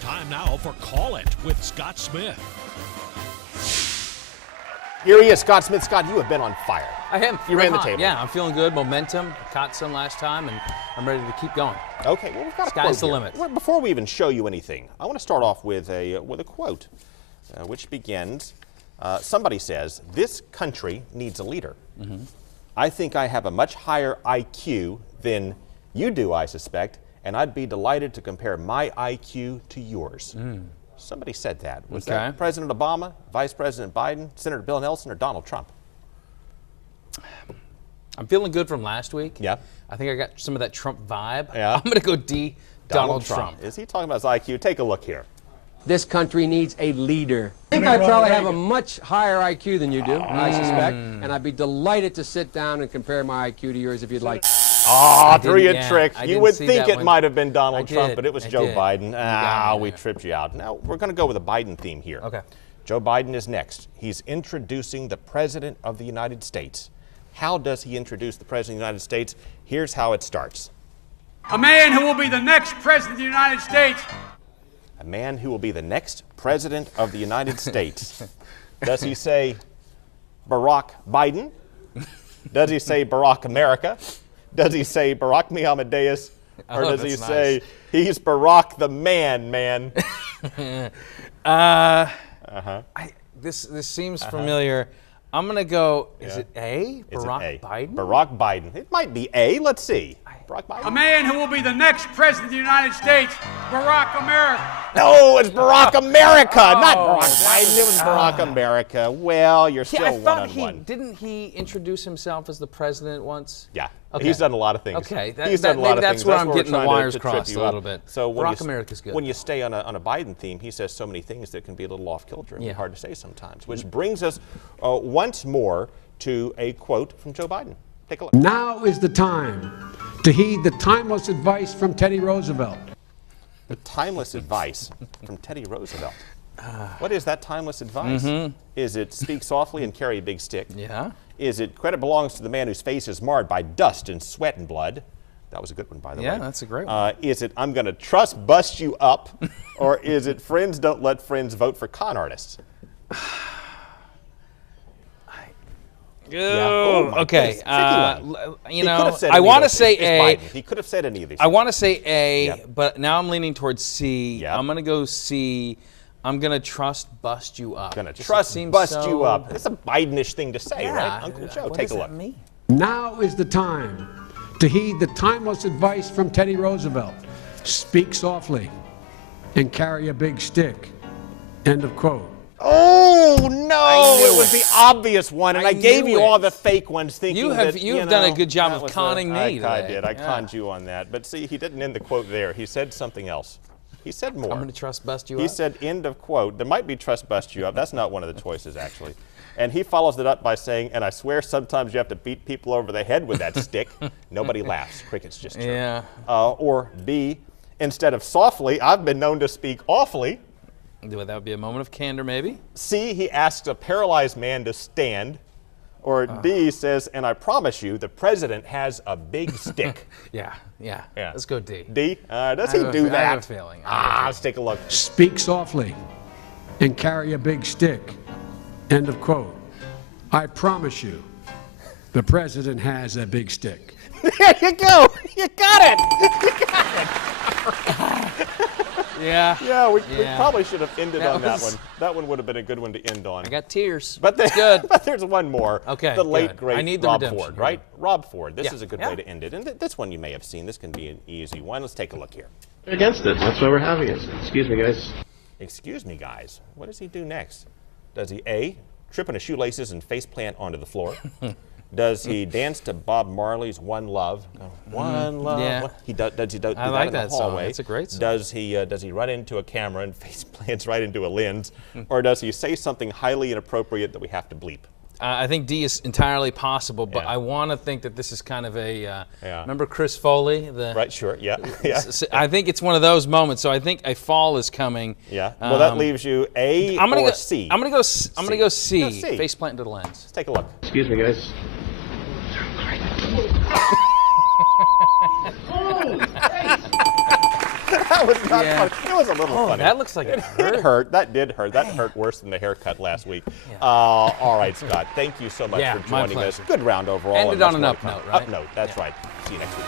Time now for Call It with Scott Smith. Here he is, Scott Smith. Scott, you have been on fire. I am. You ran the table. Yeah, I'm feeling good. Momentum. Caught some last time, and I'm ready to keep going. Okay, well, we've got a quote Sky's the here. limit. Well, before we even show you anything, I want to start off with a quote, which begins, somebody says, "This country needs a leader. Mm-hmm. I think I have a much higher IQ than you do, I suspect, and I'd be delighted to compare my IQ to yours." Somebody said that. Was that President Obama, Vice President Biden, Senator Bill Nelson, or Donald Trump? I'm feeling good from last week. Yeah. I think I got some of that Trump vibe. Yeah. I'm going to go D, Donald Trump. Is he talking about his IQ? Take a look here. This country needs a leader. I think I probably have a much higher IQ than you do, I suspect, and I'd be delighted to sit down and compare my IQ to yours if you'd like. Oh, threw you a trick. You would think it one. might have been Donald Trump, but it was Joe did. Biden. We tripped you out. Now, we're going to go with a Biden theme here. Okay. Joe Biden is next. He's introducing the President of the United States. How does he introduce the President of the United States? Here's how it starts. A man who will be the next President of the United States. A man who will be the next President of the United States. Does he say Barack Biden? Does he say Barack America? Does he say Barack me Amadeus? Or does he say he's Barack the man? This seems familiar. I'm going to go, is it A? Barack Biden? Barack Biden. It might be A. Let's see. Barack Biden? A man who will be the next President of the United States. Barack America. No, it's Barack America, not Barack Biden. It was Barack America. Well, you're still one-on-one. Didn't he introduce himself as the president once? Yeah. Okay. He's done a lot of things. Okay, he's done a lot of that's things. where That's I'm getting the we're wires trying to crossed trip a you little up. bit. So Barack America's good. When you stay on a Biden theme, he says so many things that can be a little off-kilter and be hard to say sometimes, which brings us once more to a quote from Joe Biden. Take a look. Now is the time to heed the timeless advice from Teddy Roosevelt. The timeless advice from Teddy Roosevelt. What is that timeless advice? Is it speak softly and carry a big stick? Yeah. Is it credit belongs to the man whose face is marred by dust and sweat and blood? That was a good one, by the way. Yeah, that's a great one. Is it I'm going to trust bust you up? Or is it friends don't let friends vote for con artists? Oh, okay. I want to say A. He could have said any of these. I want to say A, but now I'm leaning towards C. Yep. I'm going to go C. I'm going to trust bust you up. Going to trust bust you up. It's a Bidenish thing to say, right? Uncle Joe, take a look. What does that mean? Now is the time to heed the timeless advice from Teddy Roosevelt. Speak softly and carry a big stick. End of quote. Oh, no, it was the obvious one, and I gave you all the fake ones thinking You've done a good job of conning me I today. did. I conned you on that. But see, he didn't end the quote there. He said something else. He said more. I'm going to trust bust you up. He said end of quote. There might be trust bust you up. That's not one of the choices, actually. And he follows it up by saying, and I swear sometimes you have to beat people over the head with that stick. Nobody laughs. Crickets just chirp. Yeah. Or B, instead of softly, I've been known to speak awfully. That would be a moment of candor, maybe. C, he asks a paralyzed man to stand. Or D says, and I promise you, the president has a big stick. Yeah. Let's go D. D? Does he do that? I have a feeling. Let's take a look. Speak softly and carry a big stick. End of quote. I promise you, the president has a big stick. There you go. You got it. You got it. Yeah, we probably should have ended on that one. That one would have been a good one to end on. I got tears. But That's good. But there's one more. Okay, the late, good. great I need the Rob redemption. Ford, right? Rob Ford. This Yeah. is a good way to end it. And this one you may have seen. This can be an easy one. Let's take a look here. Against it. That's why we're having it. Excuse me, guys. Excuse me, guys. What does he do next? Does he A, trip on his shoelaces and face plant onto the floor? Does he dance to Bob Marley's One Love? One Love. Yeah. Does he do I that like in the that song. hallway? It's a great song. Does he run into a camera and face plants right into a lens? Or does he say something highly inappropriate that we have to bleep? I think D is entirely possible, but I want to think that this is kind of a. Remember Chris Foley? Right. Sure. Yeah. I think it's one of those moments. So I think a fall is coming. Yeah. Well, that leaves you A or C. I'm gonna go C. I'm gonna go C. Go C. Face plant into the lens. Let's take a look. Excuse me, guys. That was not funny. It was a little funny. That looks like it hurt. It hurt. That did hurt. That hurt worse than the haircut last week. All right, Scott. Thank you so much for joining us. Good round overall. Ended on an up note, right? Up note. That's right. See you next week.